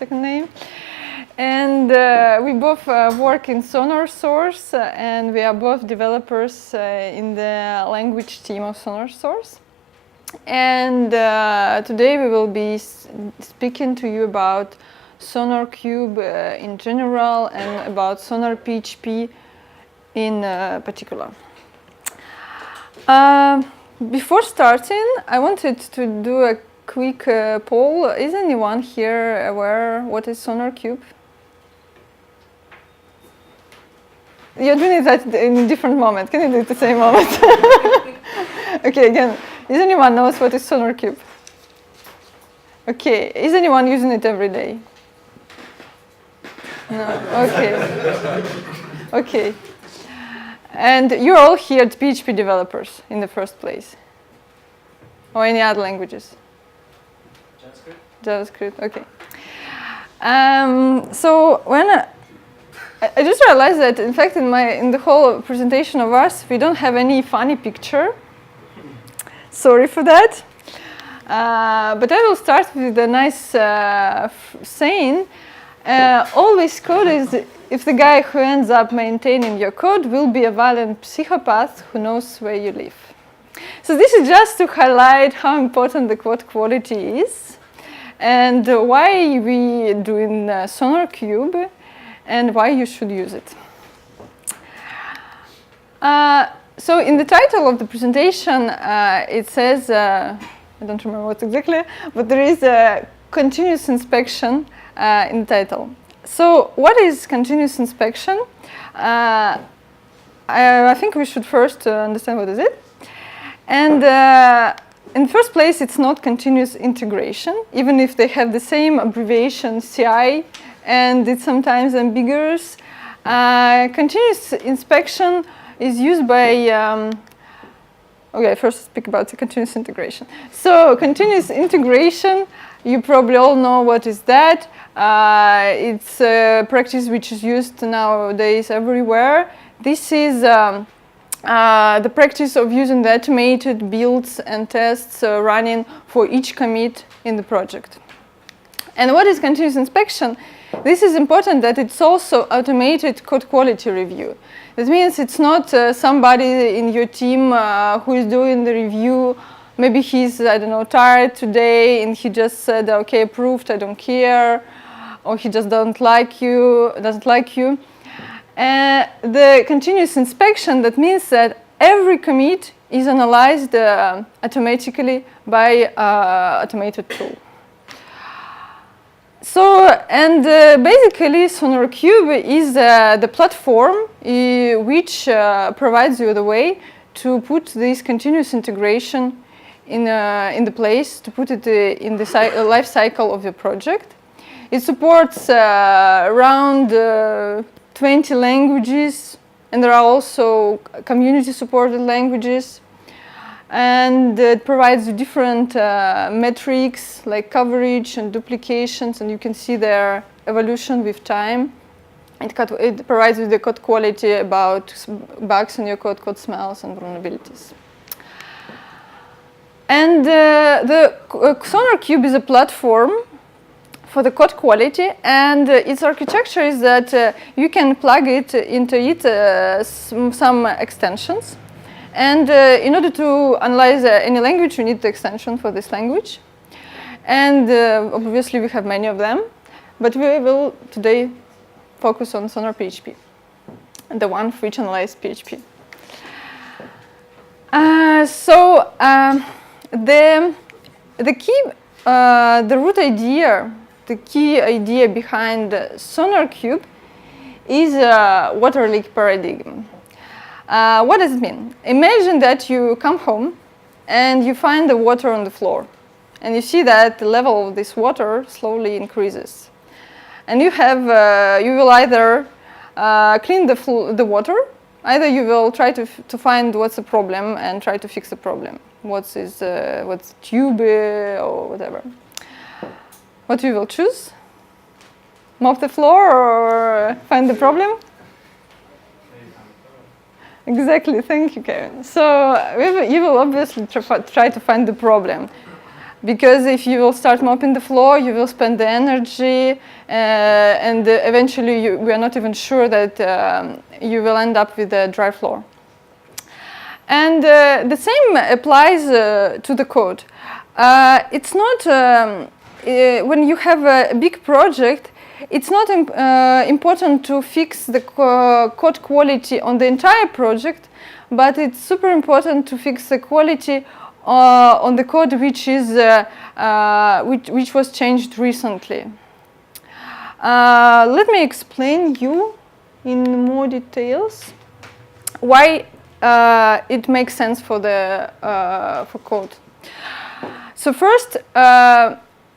second name. And we both work in SonarSource, and we are both developers in the language team of SonarSource. And today we will be speaking to you about SonarQube in general and about SonarPHP in particular. Before starting, I wanted to do a quick poll. Is anyone here aware what is SonarQube? You're doing it in a different moment. Can you do it at the same moment? Okay, again. Is anyone knows what is SonarQube? Okay. Is anyone using it every day? No. Okay. Okay. And you're all here at PHP developers in the first place. Or any other languages? JavaScript. Okay. So when I just realized that, in fact, in the whole presentation of us, we don't have any funny picture. Sorry for that. But I will start with a nice saying. Always code is if the guy who ends up maintaining your code will be a violent psychopath who knows where you live. So this is just to highlight how important the code quality is and why we do in SonarQube and why you should use it. So in the title of the presentation, it says, I don't remember what exactly, but there is a continuous inspection in the title. So what is continuous inspection? I think we should first understand what is it. And in the first place, it's not continuous integration, even if they have the same abbreviation CI, and it's sometimes ambiguous. Continuous inspection is used by, okay, first speak about the continuous integration. So continuous integration, you probably all know what is that. It's a practice which is used nowadays everywhere. This is the practice of using the automated builds and tests running for each commit in the project. And what is continuous inspection? This is important that it's also automated code quality review. That means it's not somebody in your team who is doing the review. Maybe he's, I don't know, tired today and he just said, okay, approved, I don't care. Or he just doesn't like you. The continuous inspection, that means that every commit is analyzed automatically by automated tool. So, and basically SonarQube is the platform which provides you the way to put this continuous integration in the place, to put it in the life cycle of your project. It supports around 20 languages, and there are also community supported languages. And it provides different metrics like coverage and duplications, and you can see their evolution with time. It provides you the code quality about bugs in your code smells and vulnerabilities. And the SonarQube is a platform for the code quality, and its architecture is that you can plug it into some extensions. And in order to analyze any language, you need the extension for this language. And obviously, we have many of them. But we will today focus on SonarPHP, the one which analyzes PHP. The root idea, the key idea behind SonarQube is water leak paradigm. What does it mean? Imagine that you come home and you find the water on the floor. And you see that the level of this water slowly increases. And you will either clean the water, either you will try to find what's the problem and try to fix the problem. What's tube or whatever. What you will choose? Mop the floor or find the problem? Exactly, thank you, Kevin. So you will obviously try to find the problem. because if you will start mopping the floor, you will spend the energy, and eventually we are not even sure that you will end up with a dry floor. And the same applies to the code. It's not, when you have a big project, it's not important to fix the code quality on the entire project, but it's super important to fix the quality on the code which was changed recently. Let me explain you in more details why it makes sense for the for code. So first,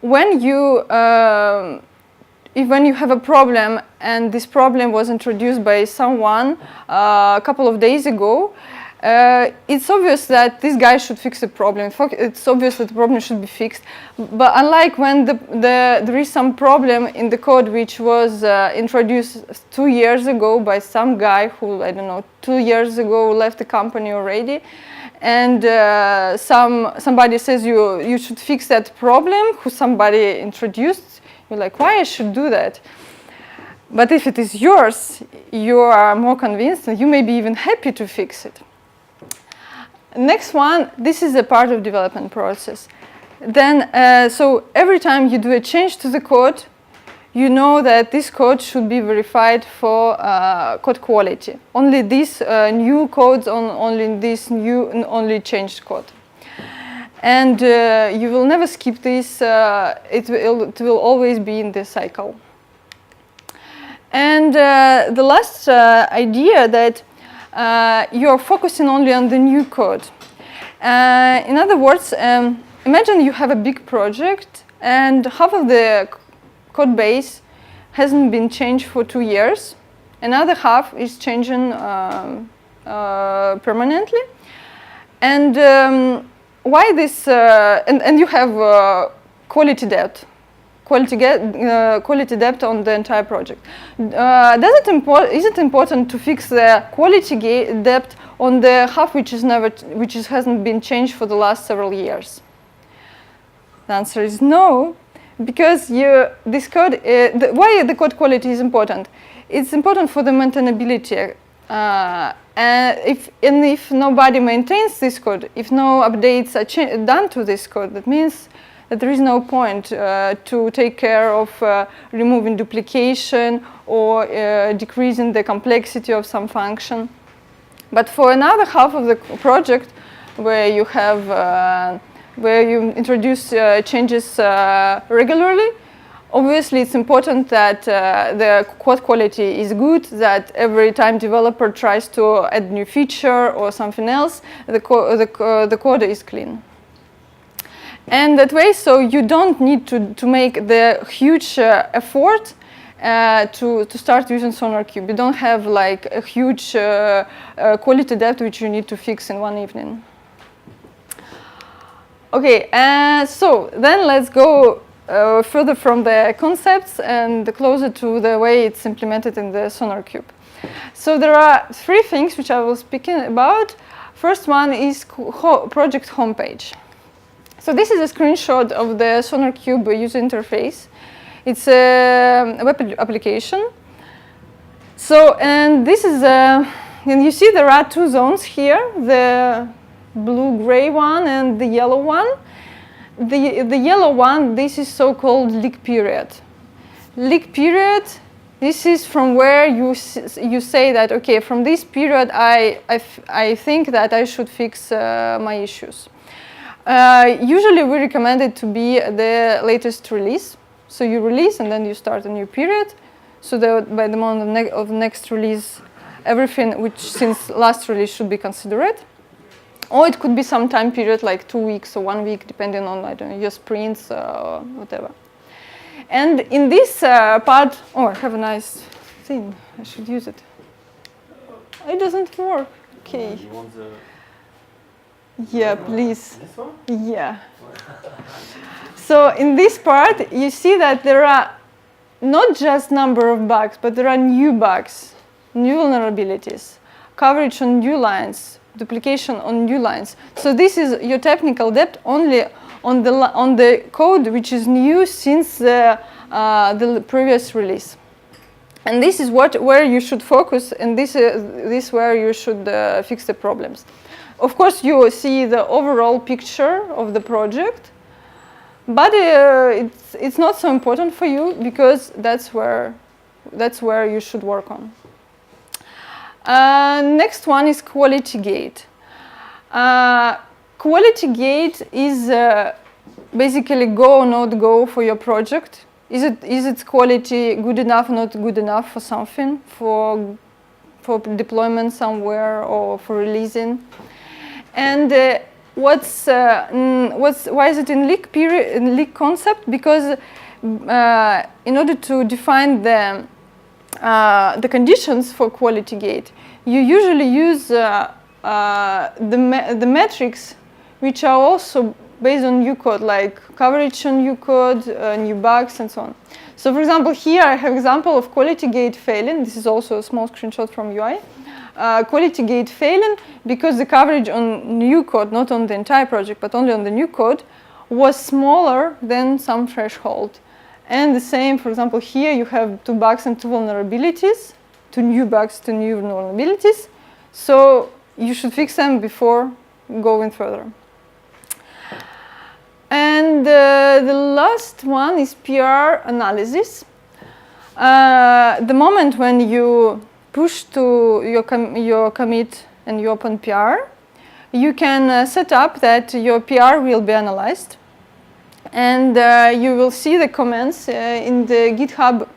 when you have a problem and this problem was introduced by someone a couple of days ago, it's obvious that this guy should fix the problem. It's obvious that the problem should be fixed. But unlike when there is some problem in the code which was introduced 2 years ago by some guy who, I don't know, 2 years ago left the company already, and somebody says you should fix that problem who somebody introduced, you're like, why I should do that? But if it is yours, you are more convinced and you may be even happy to fix it. Next one, this is a part of development process. Then, so every time you do a change to the code, you know that this code should be verified for code quality. Only these new codes on only this new and only changed code. And you will never skip this. It will always be in the cycle. And the last idea that you are focusing only on the new code. In other words, imagine you have a big project and half of the code base hasn't been changed for 2 years. Another half is changing permanently. And why this? And you have quality debt. Quality debt on the entire project. Is it important to fix the quality debt on the half which hasn't been changed for the last several years? The answer is no, because this code. Why the code quality is important? It's important for the maintainability. And if nobody maintains this code, if no updates are done to this code, that means that there is no point to take care of removing duplication or decreasing the complexity of some function. But for another half of the project, where you introduce changes regularly, obviously it's important that the code quality is good, that every time developer tries to add new feature or something else, the code is clean. And that way, so you don't need to make the huge effort to start using SonarQube. You don't have like a huge quality debt which you need to fix in one evening. Okay, so then let's go further from the concepts and closer to the way it's implemented in the SonarQube. So there are 3 things which I will speak about. First one is project homepage. So this is a screenshot of the SonarQube user interface. It's a web application. So, and this is and you see there are 2 zones here, the blue-gray one and the yellow one. The yellow one, this is so-called leak period. Leak period, this is from where you say that, okay, from this period I think that I should fix my issues. Usually we recommend it to be the latest release. So you release and then you start a new period. So that by the moment of next release, everything which since last release should be considered. Or it could be some time period like 2 weeks or 1 week, depending on, I don't know, your sprints or whatever. And in this part, oh, I have a nice thing. I should use it. It doesn't work. Okay. You want the... Yeah, please. This one? Yeah. So in this part, you see that there are not just number of bugs, but there are new bugs, new vulnerabilities, coverage on new lines, duplication on new lines. So this is your technical debt only on the code which is new since the previous release. And this is where you should focus, and this where you should fix the problems. Of course, you see the overall picture of the project, but it's not so important for you because that's where you should work on. Next one is quality gate. Quality gate is basically go or not go for your project. Is its quality good enough, not good enough for something, for deployment somewhere or for releasing? And why is it in leak concept? Because in order to define the conditions for quality gate, you usually use the metrics which are also based on new code, like coverage on new code, new bugs, and so on. So for example, here I have example of quality gate failing. This is also a small screenshot from UI. Quality gate failing because the coverage on new code, not on the entire project, but only on the new code, was smaller than some threshold. And the same, for example, here you have 2 bugs and 2 vulnerabilities, 2 new bugs, 2 new vulnerabilities. So you should fix them before going further. And the last one is PR analysis. The moment when you push to your commit and you open PR, you can set up that your PR will be analyzed. And you will see the comments in the GitHub.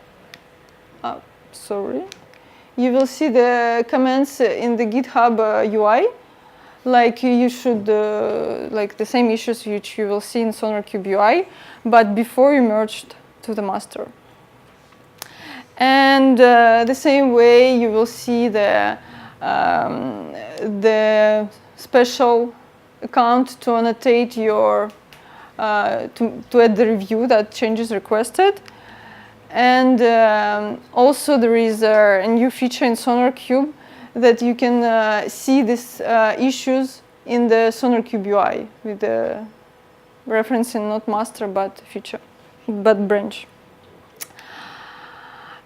You will see the comments in the GitHub UI. Like you should, like the same issues which you will see in SonarQube UI, but before you merged to the master. And the same way you will see the special account to annotate your, to add the review that changes requested. And also there is a new feature in SonarQube that you can see these issues in the SonarQube UI with the referencing not master but feature, but branch.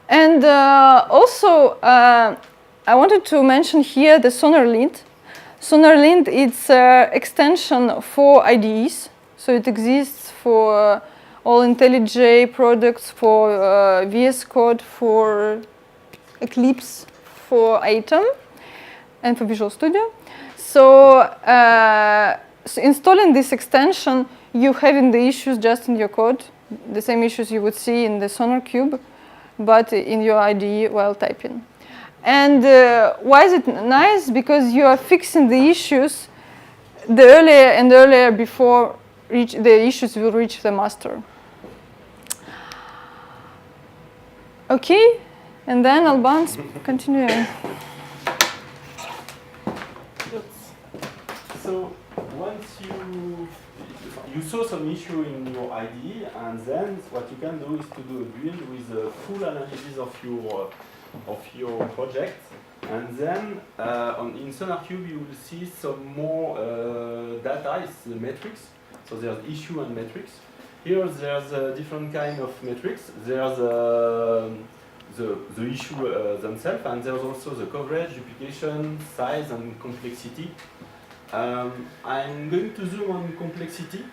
And also I wanted to mention here the SonarLint. SonarLint is an extension for IDEs, so it exists for all IntelliJ products, for VS Code, for Eclipse, for Atom, and for Visual Studio. So, so installing this extension, you having the issues just in your code, the same issues you would see in the SonarQube, but in your IDE while typing. And why is it nice? Because you are fixing the issues the earlier and earlier before the issues will reach the master. Okay, and then Alban, continuing. So once you saw some issue in your IDE, and then what you can do is to do a build with a full analysis of your project, and then in SonarQube you will see some more data, it's the metrics. So there's issue and metrics. Here there's a different kind of metrics. There's the issue themselves, and there's also the coverage, duplication, size, and complexity. I'm going to zoom on complexity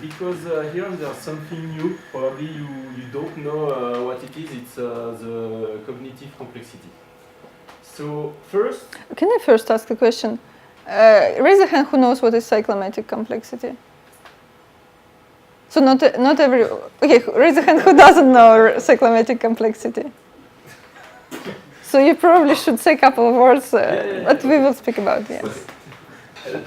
because here there's something new. Probably you don't know what it is. It's the cognitive complexity. So first, can I first ask a question? Raise a hand who knows what is cyclomatic complexity. So not every, okay, raise a hand who doesn't know cyclomatic complexity. So you probably should say a couple of words, but we will speak about it. Okay.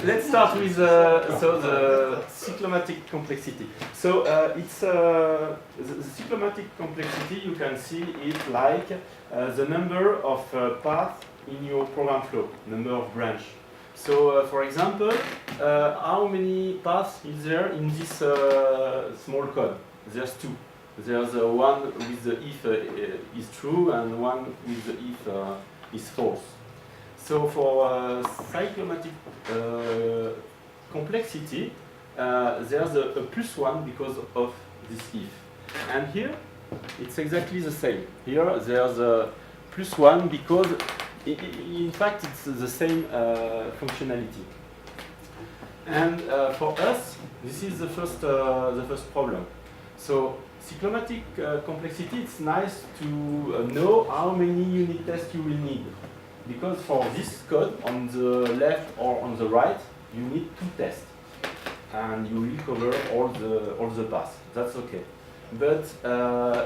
Let's start with the cyclomatic complexity. So it's the cyclomatic complexity. You can see it like the number of paths in your program flow, number of branch. So, for example, how many paths is there in this small code? There's 2. There's one with the if is true and one with the if is false. So for cyclomatic complexity, there's a +1 because of this if. And here, it's exactly the same. Here, there's a +1 because, in fact, it's the same functionality. And for us, this is the first problem. So, cyclomatic complexity, it's nice to know how many unit tests you will need. Because for this code, on the left or on the right, you need 2 tests. And you will cover all the paths. That's okay. But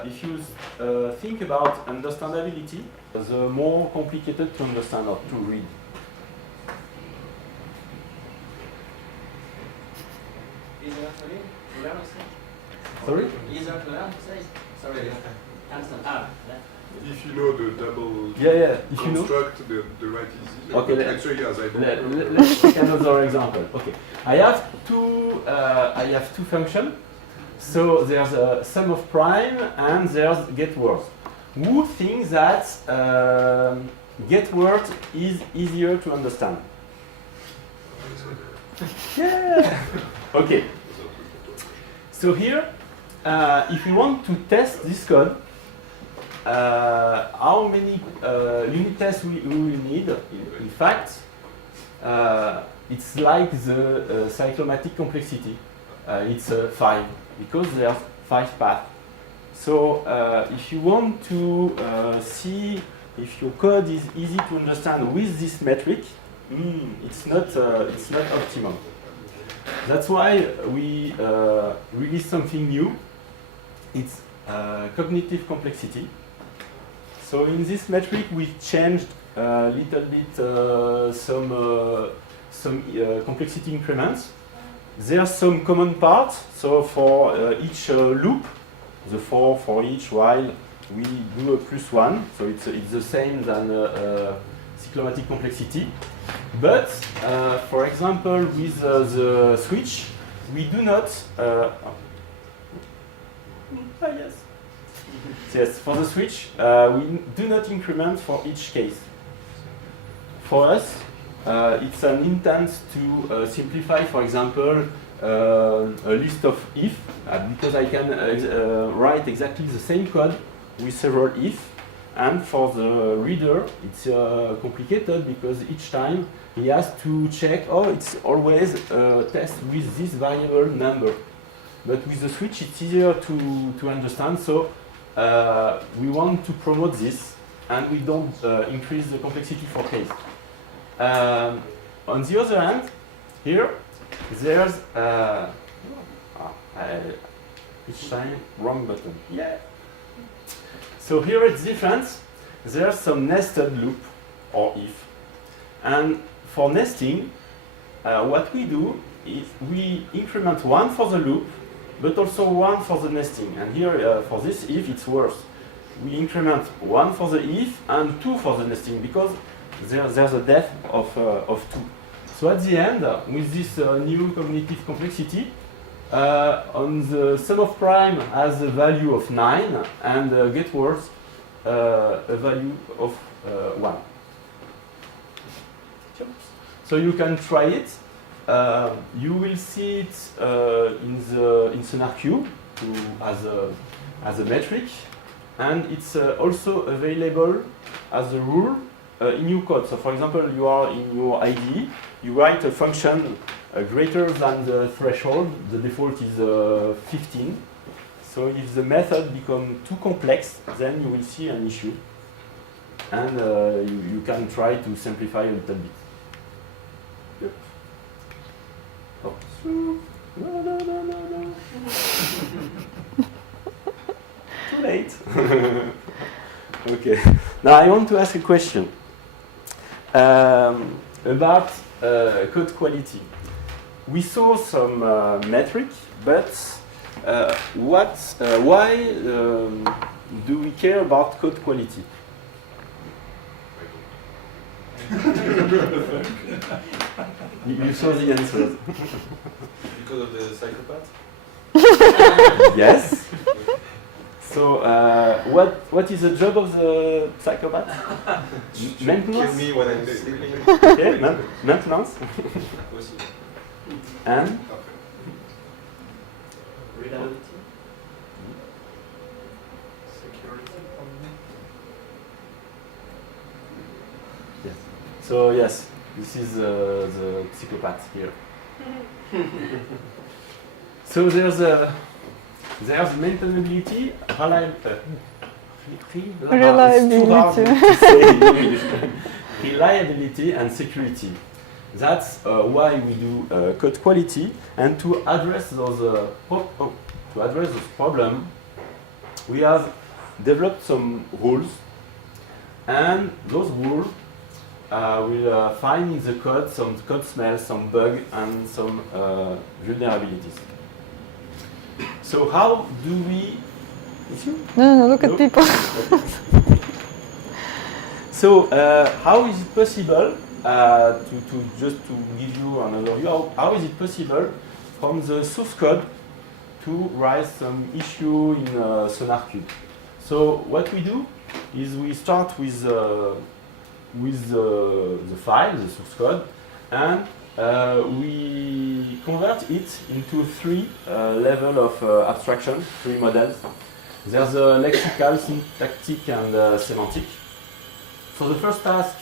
if you think about understandability, the more complicated to understand or to read. Easier to learn, Sorry? Easier to learn, sorry, understand. If you know the double If construct, you know. the right is easy. Okay, actually, as I don't. Let's take another example. Okay, I have two functions. So there's a sum of prime and there's get word. Who thinks that get word is easier to understand? Yeah. Okay. So here, if we want to test this code, how many unit tests we will need? In fact, it's like the cyclomatic complexity. It's 5 because there's 5 paths. So if you want to see if your code is easy to understand with this metric, it's not optimum. That's why we released something new. It's cognitive complexity. So in this metric, we changed a little bit some complexity increments. There's some common parts. So for each loop, the 4 for each while, we do a +1. So it's the same than cyclomatic complexity. But for example, with the switch, we do not. Yes, for the switch, we do not increment for each case. For us, it's an intent to simplify, for example, a list of if, because I can write exactly the same code with several if. And for the reader, it's complicated because each time he has to check, oh, it's always a test with this variable number. But with the switch, it's easier to understand. So we want to promote this, and we don't increase the complexity for case. On the other hand, here, there's each time wrong button. Yeah. So here it's different. There's some nested loop or if, and for nesting, what we do is we increment 1 for the loop, but also 1 for the nesting. And here, for this if, it's worse. We increment 1 for the if and 2 for the nesting because there's a depth of 2. So at the end, with this new cognitive complexity, on the sum of prime has a value of 9 and get words a value of 1. So you can try it. You will see it in SonarQube as a metric, and it's also available as a rule in your code. So for example, you are in your IDE, you write a function greater than the threshold. The default is 15. So if the method becomes too complex, then you will see an issue, and you can try to simplify a little bit. Yep. Oh. No. Too late. Okay. Now I want to ask a question about code quality. We saw some metric, but why do we care about code quality? You saw the answers. Because of the psychopath? Yes. So, what is the job of the psychopath? Maintenance? Kill me when I'm sleeping. Okay, maintenance. And? Reliability. Security. Yes. So yes, this is the psychopath here. So there's maintainability, reliability and security. That's why we do code quality, and to address those problems, we have developed some rules, and those rules will find in the code some code smells, some bug, and some vulnerabilities. So how do we? No, look at people. So how is it possible to just to give you an overview? How is it possible from the source code to raise some issue in SonarQube? So what we do is we start with the file, the source code, and we convert it into three levels of abstraction, three models. There's a lexical, syntactic, and semantic. So the first task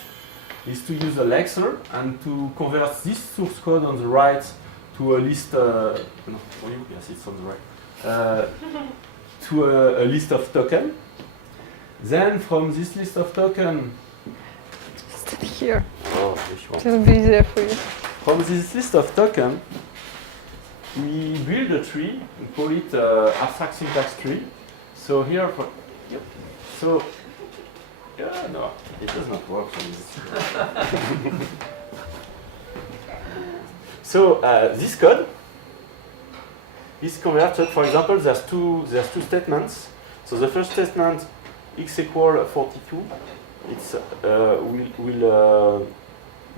is to use a lexer and to convert this source code on the right to a list. No, for you, yes, it's on the right. To a list of tokens. Then from this list of tokens. Stand here. Oh, It will be easier for you. From this list of tokens, we build a tree and call it abstract syntax tree. So here, so yeah, no, it does not work for me. So this code is converted. For example, there's two statements. So the first statement, x equal 42, it's will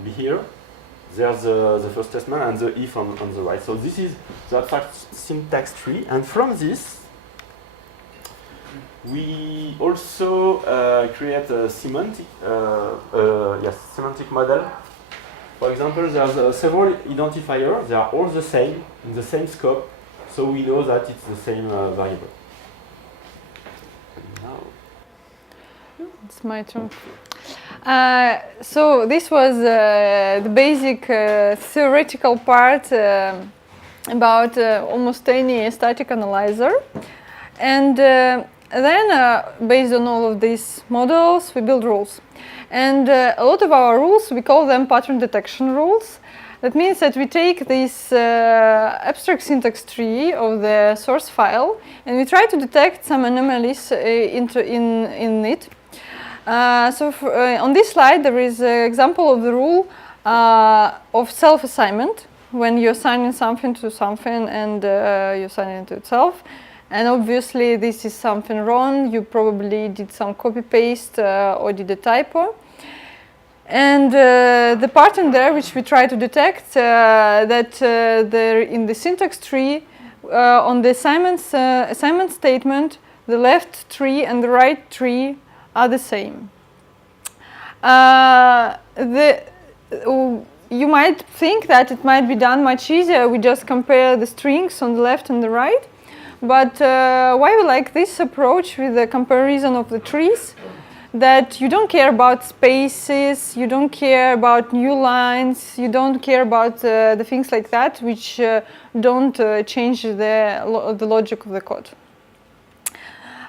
be here. There's the first statement and the if on the right. So this is the abstract syntax tree, and from this we also create a semantic model. For example, there's several identifiers. They are all the same in the same scope, so we know that it's the same variable. Now. It's my turn. So this was the basic theoretical part about almost any static analyzer, and then based on all of these models we build rules, and a lot of our rules, we call them pattern detection rules. That means that we take this abstract syntax tree of the source file and we try to detect some anomalies in it. So on this slide there is an example of the rule of self-assignment, when you're assigning something to something and you assign it to itself. And obviously this is something wrong. You probably did some copy-paste or did a typo. And the pattern there, which we try to detect, that there in the syntax tree, on the assignment statement, the left tree and the right tree are the same. You might think that it might be done much easier. We just compare the strings on the left and the right. But why we like this approach with the comparison of the trees, that you don't care about spaces, you don't care about new lines, you don't care about the things like that, which don't change the logic of the code.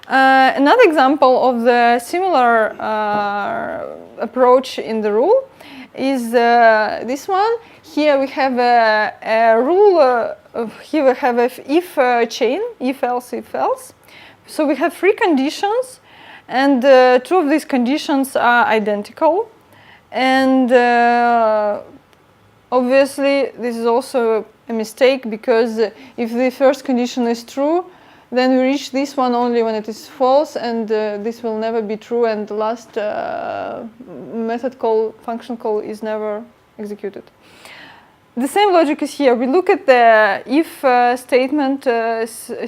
Another example of the similar approach in the rule is this one. Here we have a rule, here we have an if chain, if else, if else. So we have three conditions, and two of these conditions are identical. And obviously this is also a mistake, because if the first condition is true, then we reach this one only when it is false, and this will never be true, and the last method call, function call, is never executed. The same logic is here. We look at the if statement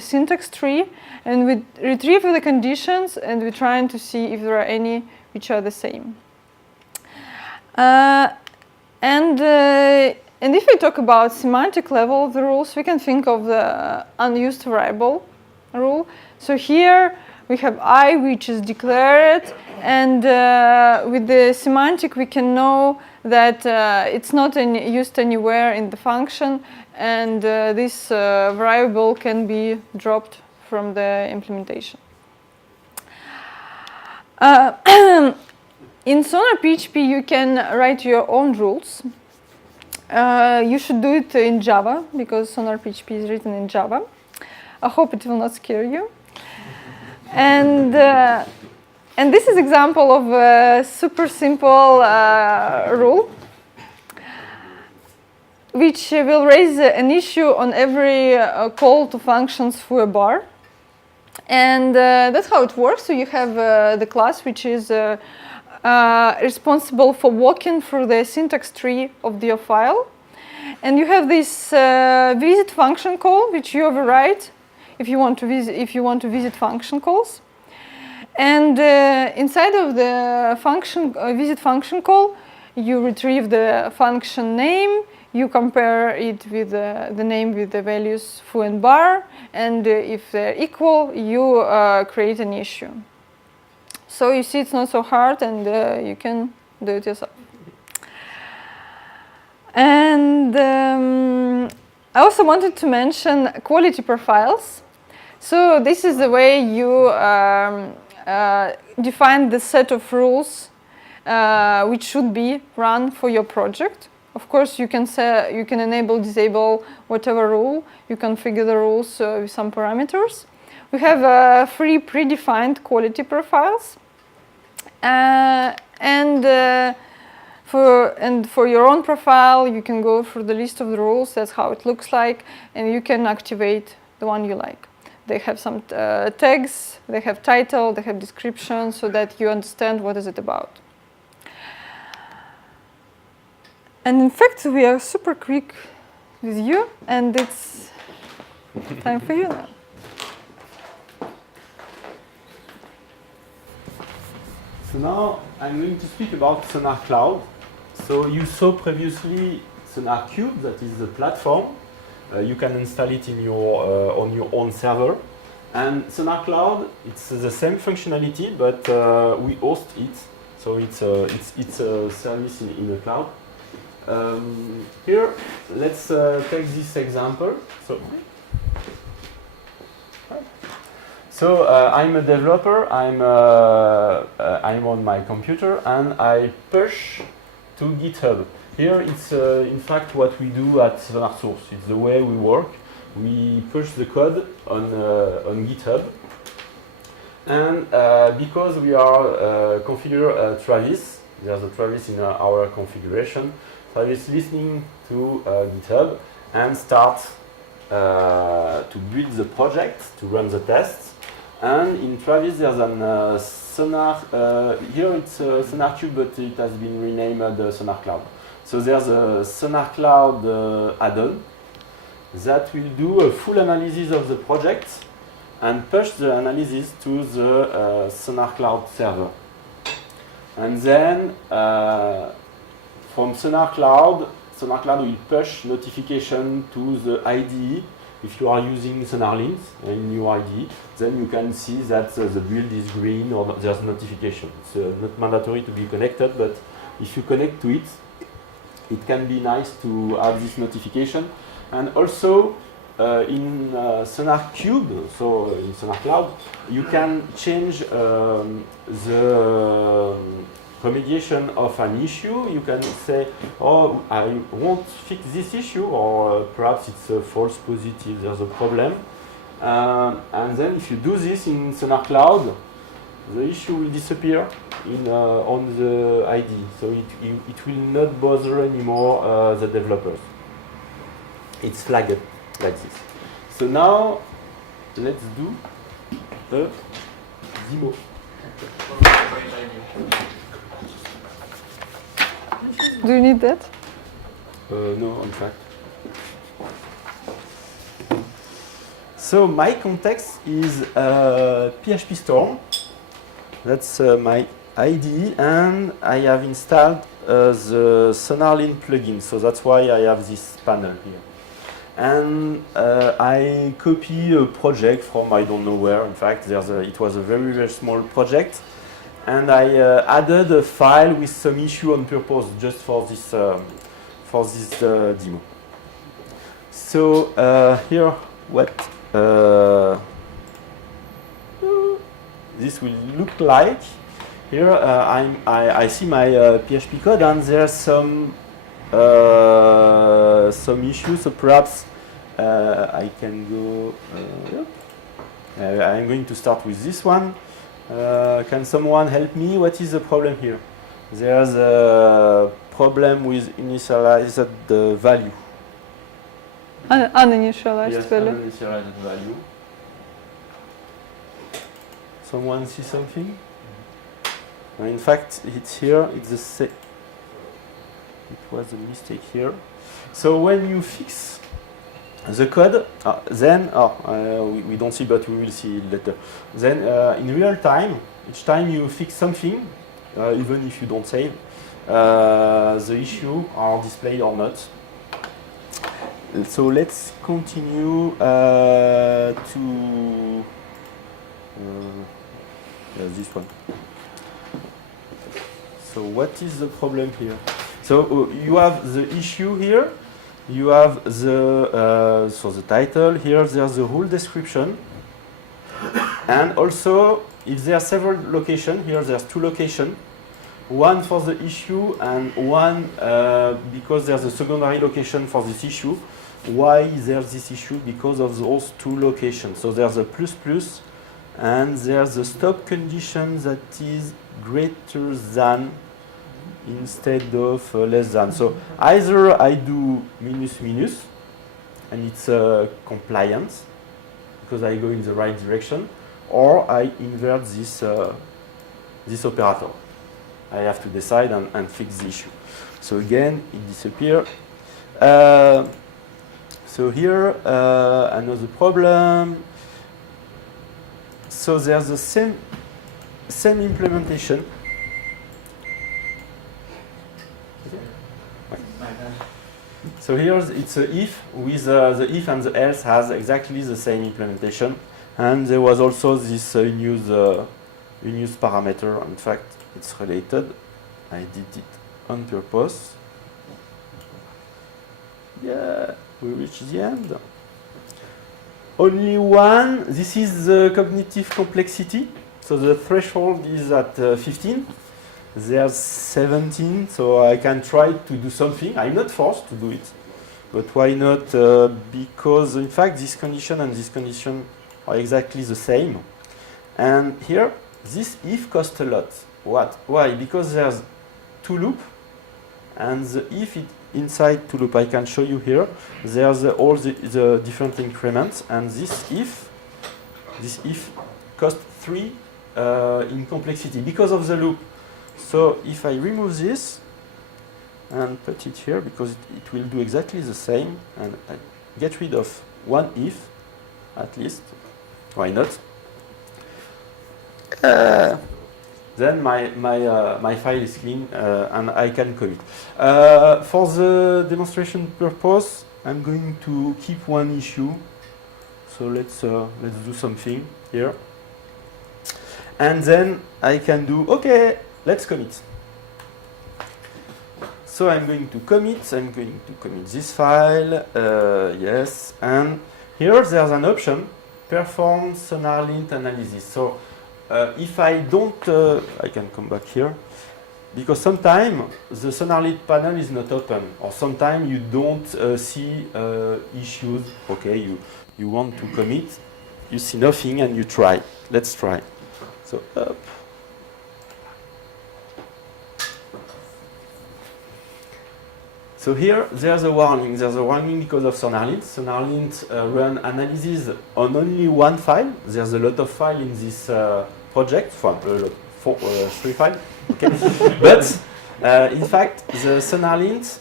syntax tree, and we retrieve the conditions, and we're trying to see if there are any which are the same. And And if we talk about semantic level of the rules, we can think of the unused variable rule. So here we have I, which is declared, and with the semantic we can know that it's not used anywhere in the function, and this variable can be dropped from the implementation. In SonarPHP you can write your own rules. You should do it in Java, because SonarPHP is written in Java. I hope it will not scare you. And this is example of a super simple rule, which will raise an issue on every call to functions through a bar. And that's how it works. So you have the class which is responsible for walking through the syntax tree of your file. And you have this visit function call, which you override if you want to visit function calls. And inside of the visit function call, you retrieve the function name, you compare it with the name with the values foo and bar, and if they're equal, you create an issue. So you see, it's not so hard, and you can do it yourself. And I also wanted to mention quality profiles. So this is the way you define the set of rules which should be run for your project. Of course, you can enable, disable whatever rule. You configure the rules with some parameters. We have 3 predefined quality profiles, for your own profile, you can go through the list of the rules. That's how it looks like, and you can activate the one you like. They have some tags, they have title, they have description, so that you understand what is it about. And in fact, we are super quick with you, and it's time for you now. So now I'm going to speak about SonarCloud. So you saw previously SonarQube, that is the platform. You can install it in on your own server. And SonarCloud, it's the same functionality, but we host it. So it's a service in the cloud. Here, let's take this example. So I'm a developer. I'm on my computer, and I push to GitHub. Here, it's in fact what we do at SonarSource. It's the way we work. We push the code on GitHub, and because we are configure Travis, there's a Travis in our configuration. Travis listening to GitHub and start to build the project, to run the tests. And in Travis, there's an here it's SonarQube, but it has been renamed SonarCloud. So there's a SonarCloud add-on that will do a full analysis of the project and push the analysis to the SonarCloud server. And then from SonarCloud will push notification to the IDE. If you are using SonarLinks in your IDE, then you can see that the build is green or there's notification. It's not mandatory to be connected, but if you connect to it, it can be nice to have this notification. And also in SonarQube, so in SonarCloud, you can change the remediation of an issue. You can say, oh, I won't fix this issue, or perhaps it's a false positive, there's a problem. And then if you do this in SonarCloud, the issue will disappear on the IDE. So it will not bother anymore the developers. It's flagged like this. So now, let's do a demo. Do you need that? No, in fact. So my context is PHP Storm. That's my IDE, and I have installed the SonarLint plugin, so that's why I have this panel here. And I copy a project from I don't know where. In fact, it was a very, very small project. And I added a file with some issue on purpose just for this demo. So here, what this will look like. Here I see my PHP code, and there's some issues. So perhaps I can go. I'm going to start with this one. Can someone help me? What is the problem here? There's a problem with initialized value. Uninitialized value. Uninitialized value. Someone see something? In fact, it's here. It's the same. It was a mistake here. So when you fix the code, then we don't see, but we will see it later. Then in real time, each time you fix something, even if you don't save, the issue are displayed or not. So let's continue to this one. So what is the problem here? So you have the issue here. You have the the title here. There's the whole description, and also if there are several locations here, there's two locations. One for the issue and one because there's a secondary location for this issue. Why is there this issue? Because of those two locations. So there's a plus and there's a stop condition that is greater than instead of less than. So either I do minus and it's compliance because I go in the right direction, or I invert this this operator. I have to decide and fix the issue. So again, it disappears. So here another problem. So there's the same implementation. So here it's a if with the if and the else has exactly the same implementation, and there was also this unused parameter. In fact, it's related. I did it on purpose. Yeah, we reached the end. Only one. This is the cognitive complexity. So the threshold is at 15. There's 17, so I can try to do something. I'm not forced to do it, but why not? Because in fact, this condition and this condition are exactly the same. And here, this if costs a lot. What? Why? Because there's two loops, and the if inside two loop, I can show you here. There's all the different increments, and this if costs 3 in complexity because of the loop. So if I remove this and put it here, because it will do exactly the same, and I get rid of one if, at least, why not? Then my file is clean and I can commit. For the demonstration purpose, I'm going to keep one issue. So let's do something here, and then I can do okay. Let's commit. So I'm going to commit this file, yes, and here there's an option, perform SonarLint analysis. So if I don't, I can come back here, because sometimes the SonarLint panel is not open, or sometimes you don't see issues. Okay, you want to commit, you see nothing, and you try. Let's try. So up. So here, there's a warning. There's a warning because of SonarLint. SonarLint run analysis on only one file. There's a lot of files in this project, 3 files. Okay. But in fact, the SonarLint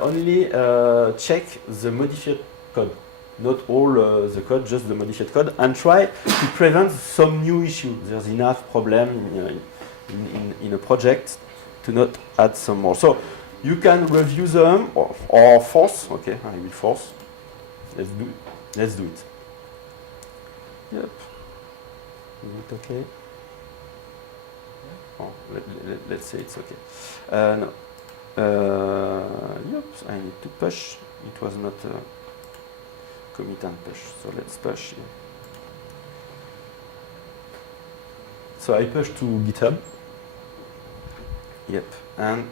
only check the modified code, not all the code, just the modified code, and try to prevent some new issue. There's enough problem in a project to not add some more. So you can review them or force. Okay, I will force. Let's do it. Yep. Is it okay? Oh, let's say it's okay. No. Yep, I need to push. It was not commit and push, so let's push. So I push to GitHub. Yep, and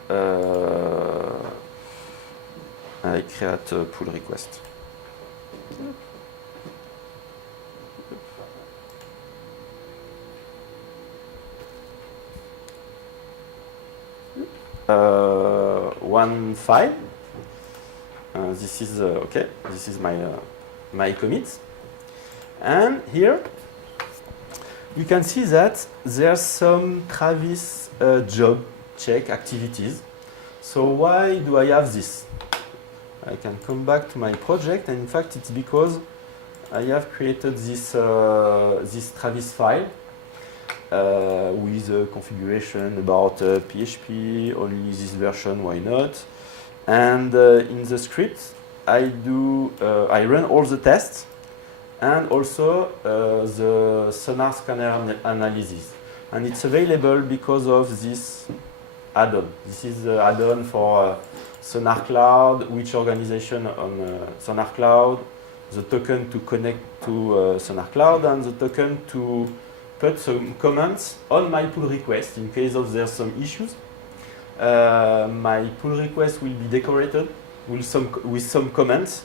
I create a pull request. Yep. 1 file. This is okay. This is my commit, and here you can see that there's some Travis job check activities. So why do I have this? I can come back to my project, and in fact it's because I have created this this Travis file with a configuration about PHP, only this version, why not? And in the script, I run all the tests and also the sonar scanner analysis. And it's available because of this add-on. This is the add-on for Sonar Cloud, which organization on Sonar Cloud, the token to connect to Sonar Cloud, and the token to put some comments on my pull request in case of there's some issues. My pull request will be decorated with some comments.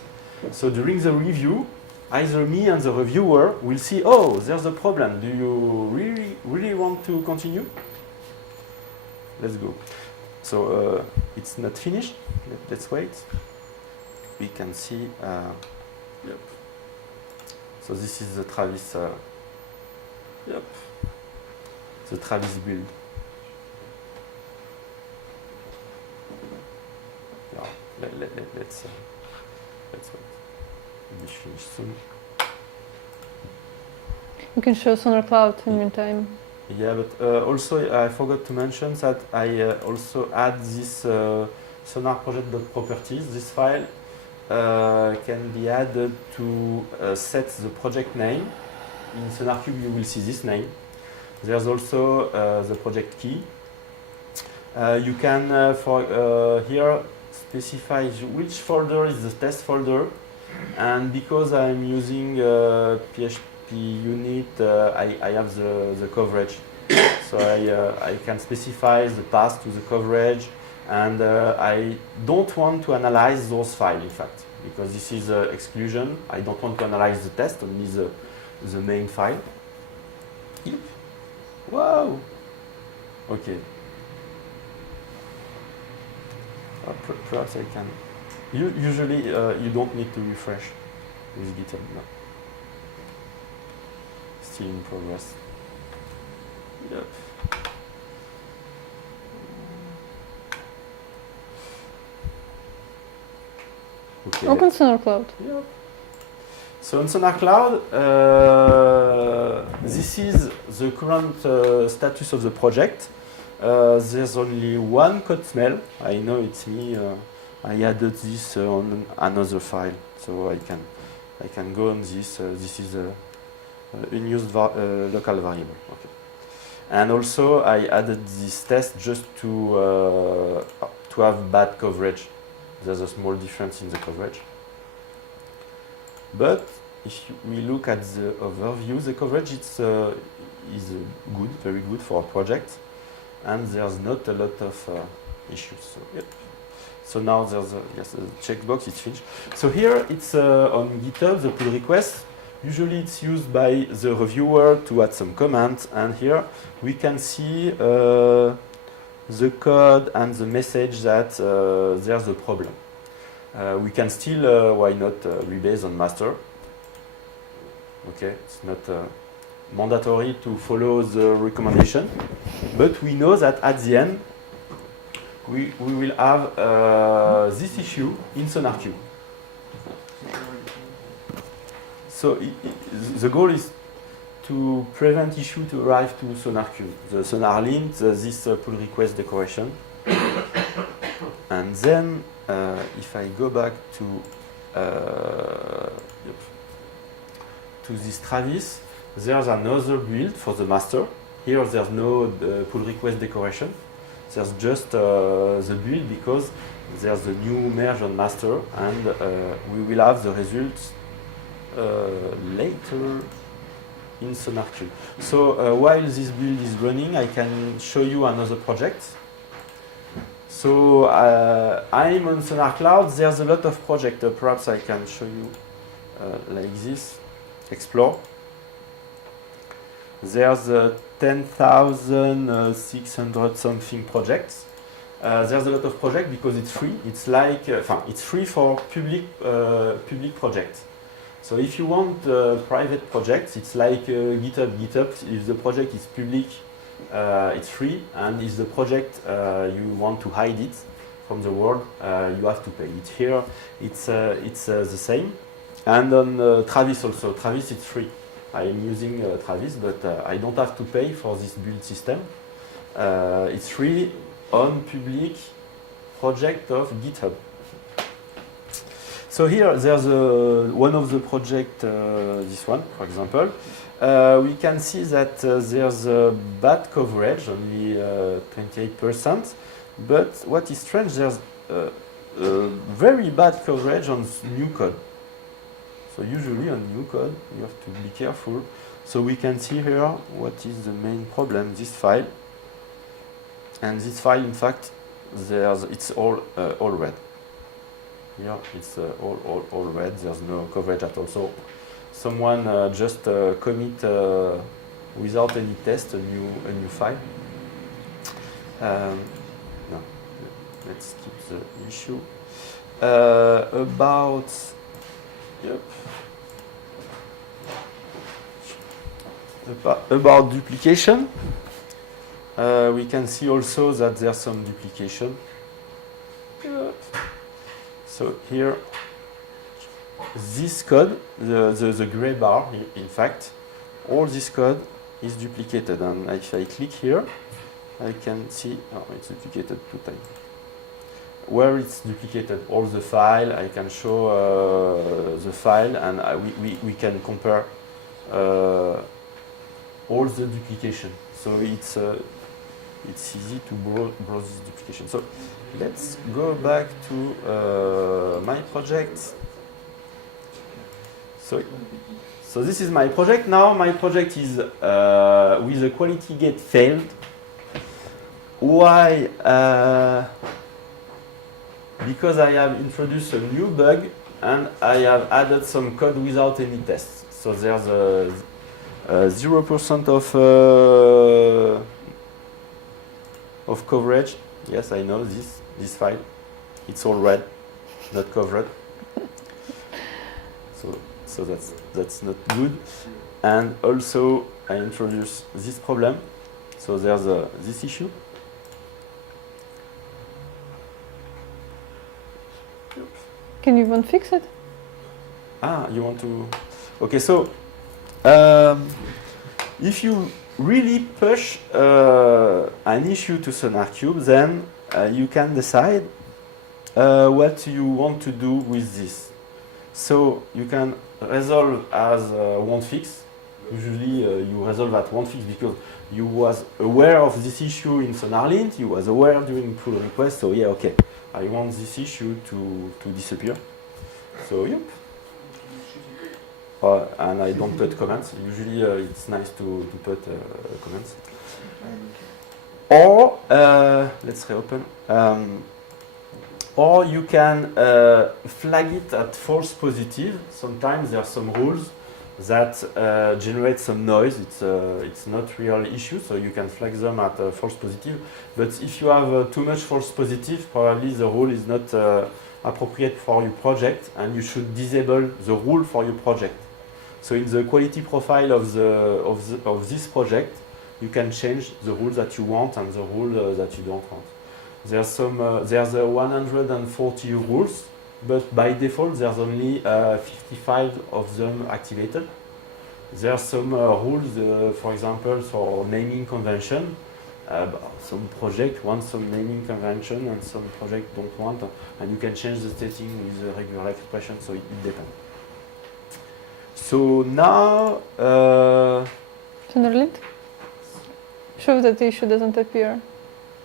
So during the review, either me and the reviewer will see, oh, there's a problem. Do you really want to continue? Let's go. So it's not finished. Let's wait. We can see. Yep. So this is the Travis. Yep. The Travis build. Yeah. Let's wait. We'll be finished soon. You can show Sonar Cloud in the meantime. Yeah, but also I forgot to mention that I also add this sonar project.properties. This file can be added to set the project name. In SonarQube, you will see this name. There's also the project key. You can, here, specify which folder is the test folder. And because I'm using PHP unit, I have the coverage. So I can specify the path to the coverage. And I don't want to analyze those files, in fact, because this is exclusion. I don't want to analyze the test, only the main file. Yep. Wow. Okay. Perhaps I can. Usually, you don't need to refresh with GitHub. No. Still in progress. Yep. Okay. Open Sonar Cloud. Yep. So on Sonar Cloud, this is the current status of the project. There's only one code smell. I know it's me. I added this on another file, so I can go on this. This is a unused local variable. Okay. And also I added this test just to have bad coverage. There's a small difference in the coverage. But if we look at the overview, the coverage is good, very good for a project, and there's not a lot of issues. So, yep. So now there's the checkbox is finished. So here it's on GitHub, the pull request. Usually it's used by the reviewer to add some comments, and here we can see the code and the message that there's a problem. We can still, why not, rebase on master. Okay, it's not mandatory to follow the recommendation, but we know that at the end, we will have this issue in SonarQube. So the goal is to prevent issue to arrive to SonarQube. The SonarLint, this pull request decoration. And then if I go back to this Travis, there's another build for the master. Here there's no pull request decoration. There's just the build because there's the new merge on master, and we will have the results later in SonarQube. So while this build is running, I can show you another project. So I'm on Sonar Cloud. There's a lot of projects. Perhaps I can show you like this. Explore. There's 10,600 something projects. There's a lot of projects because it's free. It's like it's free for public projects. So if you want private projects, it's like GitHub. GitHub, if the project is public, it's free, and if the project you want to hide it from the world, you have to pay. It's here. It's the same. And on Travis also. Travis, it's free. I'm using Travis, but I don't have to pay for this build system. It's free on public project of GitHub. So here there's one of the project, this one, for example. We can see that there's a bad coverage, only 28%. But what is strange, there's very bad coverage on new code. So usually on new code, you have to be careful. So we can see here what is the main problem, this file. And this file, in fact, it's all red. Here it's all red, there's no coverage at all. So someone just commit without any test a new file. No, let's skip the issue. About duplication, we can see also that there's some duplication. So here, this code, the gray bar, in fact, all this code is duplicated. And if I click here, I can see, oh, it's duplicated 2 times. Where it's duplicated, all the file, I can show the file, and we can compare all the duplication. So it's easy to browse this duplication. So let's go back to my project. So this is my project now. My project is with a quality gate failed. Why? Because I have introduced a new bug and I have added some code without any tests. So there's a 0% of coverage. Yes, I know this file. It's all red, not covered. So that's not good. And also I introduced this problem. So there's this issue. Can you even fix it? Ah, you want to? Okay, so if you really push an issue to SonarQube, then you can decide what you want to do with this. So you can resolve as won't fix. Usually you resolve at won't fix because you was aware of this issue in SonarLint, you was aware during pull request, so yeah, okay, I want this issue to disappear. So yep. And I don't put comments. Usually it's nice to put comments. Or let's reopen. Or you can flag it at false positive. Sometimes there are some rules that generate some noise. It's not real issue, so you can flag them at false positive. But if you have too much false positive, probably the rule is not appropriate for your project, and you should disable the rule for your project. So in the quality profile of this project, you can change the rules that you want and the rule that you don't want. There's 140 rules, but by default there's only 55 of them activated. There are some rules, for example, for naming convention. some project want some naming convention and some project don't want, and you can change the setting with the regular expression, so it depends. So now, SonarLint? Show that the issue doesn't appear.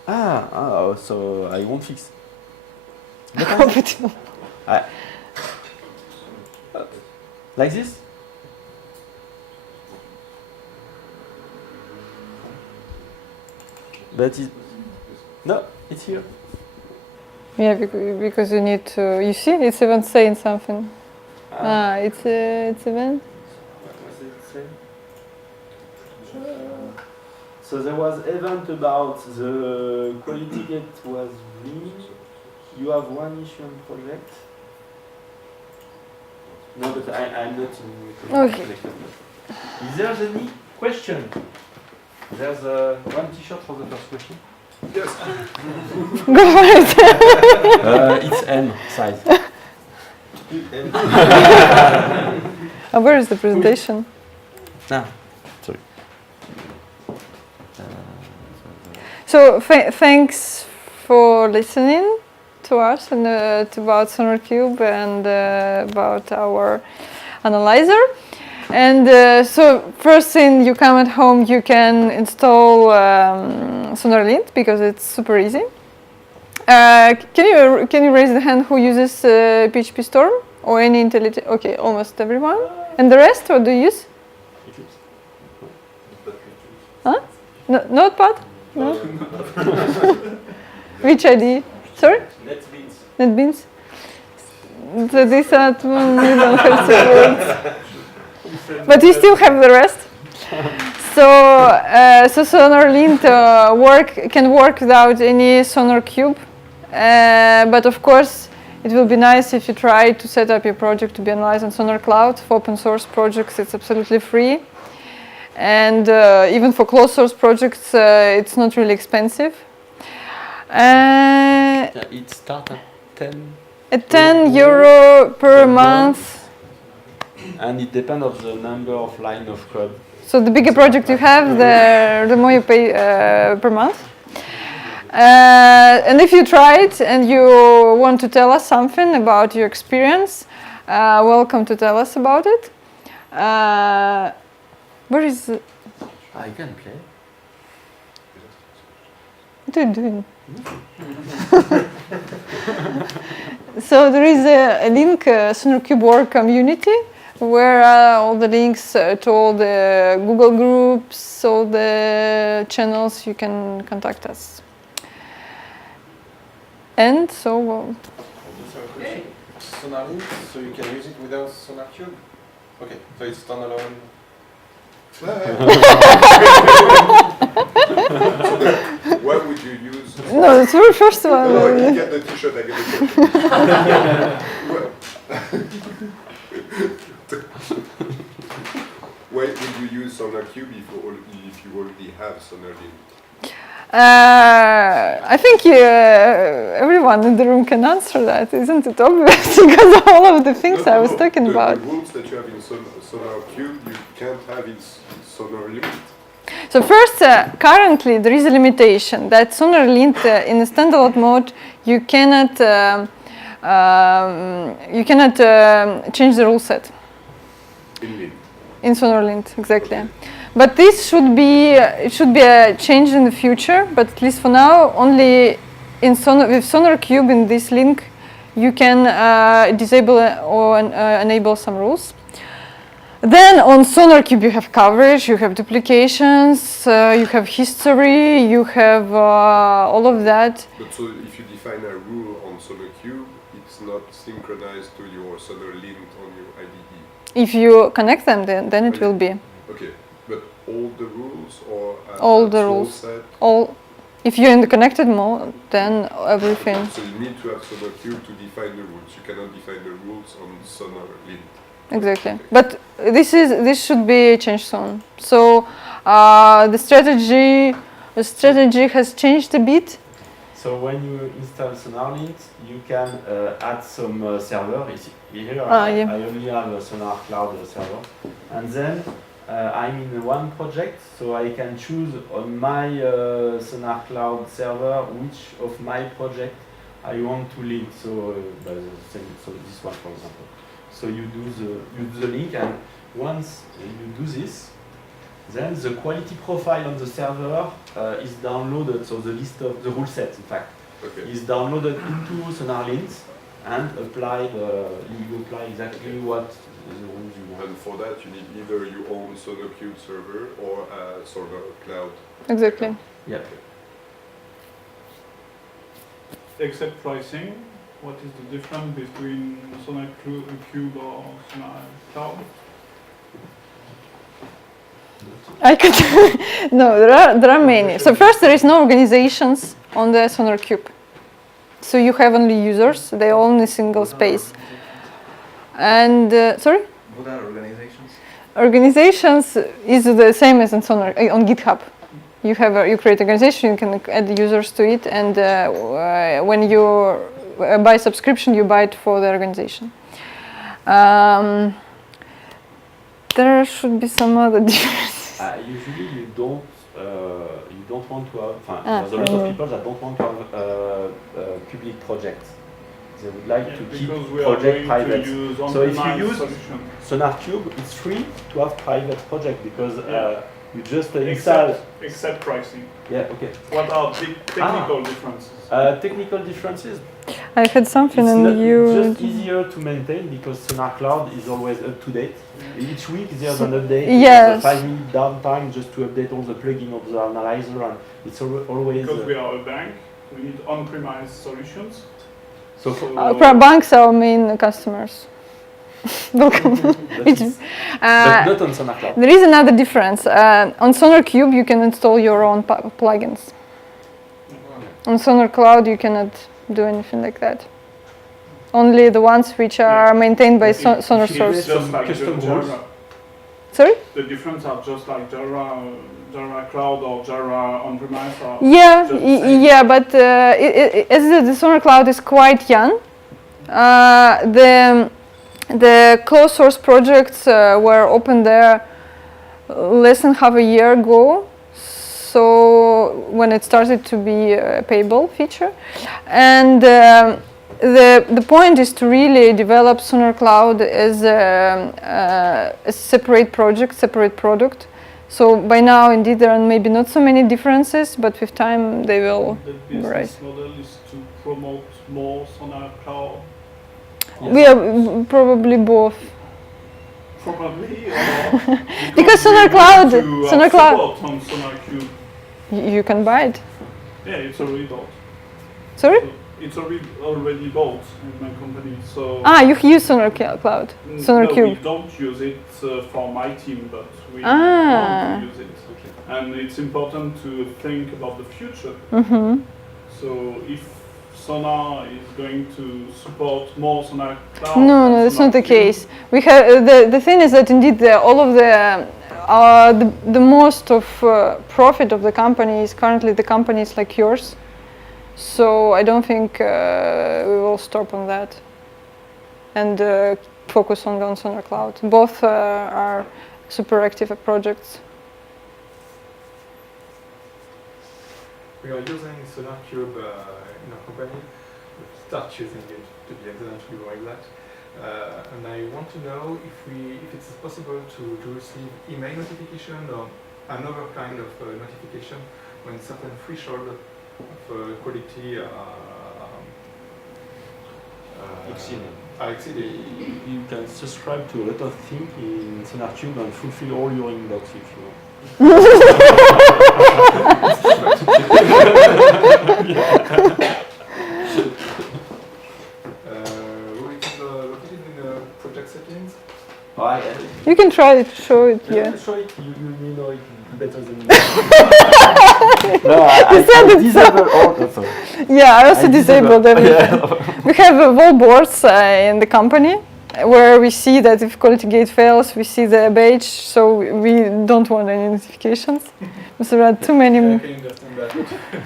So I won't fix. Like this? But it, no, it's here. Yeah, because you need to. You see, it's even saying something. It's even. What was it saying? So there was event about the quality gate was V. You have one issue on project. No, but I'm not in. Okay. Is there any question? There's one T-shirt for the first question. Yes. Go for it. It's M size. Where is the presentation? Sorry. So thanks for listening to us and about SonarQube and about our analyzer. And so first thing, you come at home, you can install SonarLint because it's super easy. Can you raise the hand who uses PHP Storm or any IntelliJ? Okay, almost everyone. And the rest, what do you use? Huh? No, Notepad? No. Which ID? Sorry? NetBeans. So these are we don't have support. But we still have the rest. So SonarLint can work without any SonarQube. But of course, it will be nice if you try to set up your project to be analyzed on Sonar Cloud. For open source projects, it's absolutely free. And even for closed source projects, it's not really expensive. It starts at 10. At €10 per month. And it depends on the number of lines of code. So the bigger project you have, the more you pay per month. And if you try it and you want to tell us something about your experience, welcome to tell us about it. Where is it? I can play. What are you doing? So there is a link, SonarQube Work Community, where all the links to all the Google groups, all the channels, you can contact us. And so, SonarLint, so you can use it without SonarQube? Okay, so it's standalone. What would you use? no, it's the first one. No, you get the T-shirt, I get the T-shirt. Why would you use SonarQube if you already have SonarLint? I think everyone in the room can answer that, isn't it obvious? Because of all of the things I was talking about. The rules that you have in SonarQube, you can't have in SonarLint. So first, currently there is a limitation that SonarLint in the standalone mode you cannot change the rule set. In SonarLint, exactly. But this should be a change in the future. But at least for now, only with SonarQube in this link, you can disable or enable some rules. Then on SonarQube you have coverage, you have duplications, you have history, you have all of that. But so if you define a rule on SonarQube, it's not synchronized to your SonarLint on your IDE. If you connect them, then it will be. Okay, but all the rules or all the rules. Set? All. If you're in the connected mode, then everything. So you need to have SonarQube to define the rules. You cannot define the rules on SonarLint. Exactly, but this should be changed soon. So the strategy has changed a bit. So when you install SonarLint, you can add some server. Here I only have a Sonar Cloud server, and then I'm in one project, so I can choose on my Sonar Cloud server which of my project I want to link. So, so this one, for example. So you do the link, and once you do this, then the quality profile on the server is downloaded. So the list of the rule set, in fact, is downloaded into SonarLint and applied. You apply exactly what the rules you want. And for that, you need either your own SonarQube server or a Sonar Cloud. Exactly. Yeah. Except pricing, what is the difference between SonarQube or Sonar Cloud? I could no, there are many. So first, there is no organizations on the SonarQube. So you have only users. They all in a single space. And sorry. What are organizations? Organizations is the same as on on GitHub. You have you create an organization. You can add users to it, and when you buy subscription, you buy it for the organization. There should be some other differences. Usually, you don't want to have. There's a lot of people that don't want to have public projects. They would like to keep project private. So if you use SonarQube, it's free to have private project because you just install. Except pricing. Yeah. Okay. What are big technical differences? Technical differences. I had something It's and you. just easier to maintain because Sonar Cloud is always up to date. Each week there's an update. Yes. There's a 5-minute downtime just to update all the plugin of the analyzer, and it's always. Because we are a bank, we need on-premise solutions. So Banks are our main customers. Welcome. but not on Sonar Cloud. There is another difference. On SonarQube, you can install your own plugins. On Sonar Cloud, you cannot do anything like that. Only the ones which are maintained by Sonar Source. Just like custom Java. rules. Sorry? The difference are just like Java Cloud or Java on-premise. Yeah, just the same. yeah, but as the Sonar Cloud is quite young, the closed source projects were opened there less than half a year ago. So when it started to be a payable feature, and the point is to really develop Sonar Cloud as a separate project, separate product. So by now, indeed, there are maybe not so many differences, but with time they will. The business Right. model is to promote more Sonar Cloud. Yes. We are probably both. Probably, or Because we Sonar want Cloud- to Sonar Cloud- support on SonarQube. You can buy it. Yeah, it's already bought. Sorry? So it's already bought in my company. So You use Sonar Cloud, No, we SonarQube. don't use it for my team, but we Ah. want to use it. And it's important to think about the future. Mm-hmm. So if Sonar is going to support more Sonar Cloud. No, than that's not the SonarQube, case. We have the thing is that indeed all of the most of profit of the company is currently the companies like yours. So I don't think we will stop on that and focus on Sonar Cloud. Both are super active projects. We are using SonarQube in our company. We start using it, to be exactly like that. And I want to know if it's possible to receive email notification or another kind of notification when certain threshold of quality are exceeded. You can subscribe to a lot of things in SonarQube and fulfill all your inbox if you want. It is located in the project settings. You can try to show it here. Yeah, show it. You know it better than me. No, I said it, disable all the phone. Yeah, I also disabled everything. We have wall boards in the company where we see that if quality gate fails, we see the badge, so we don't want any notifications. So there are too many I can understand that.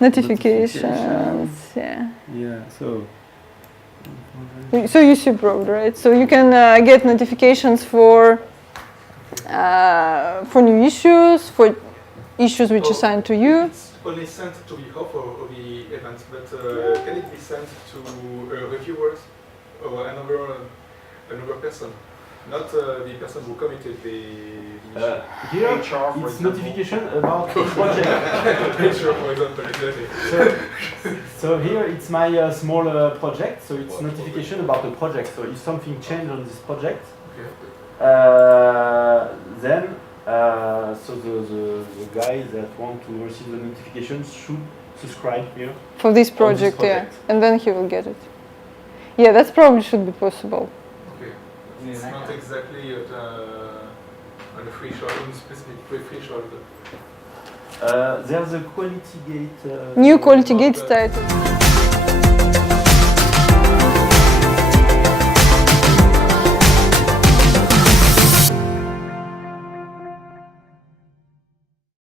notifications. Yeah. Yeah, so. So you see Broad, right? So you can get notifications for for new issues, for issues which assigned to you. It's only sent to the host of the event, but can it be sent to reviewers or another person? Not the person who committed the Here, HR, for it's example. notification about the project. HR, for example, exactly. So here it's my small project, so it's notification about the project. So if something changed on this project, Okay. then so the guys that want to receive the notification should subscribe here. For this project, yeah. project. And then he will get it. Yeah, that probably should be possible. Okay. It's not exactly on a free shot, on a specific free shot. There's a quality gate. New quality gate title.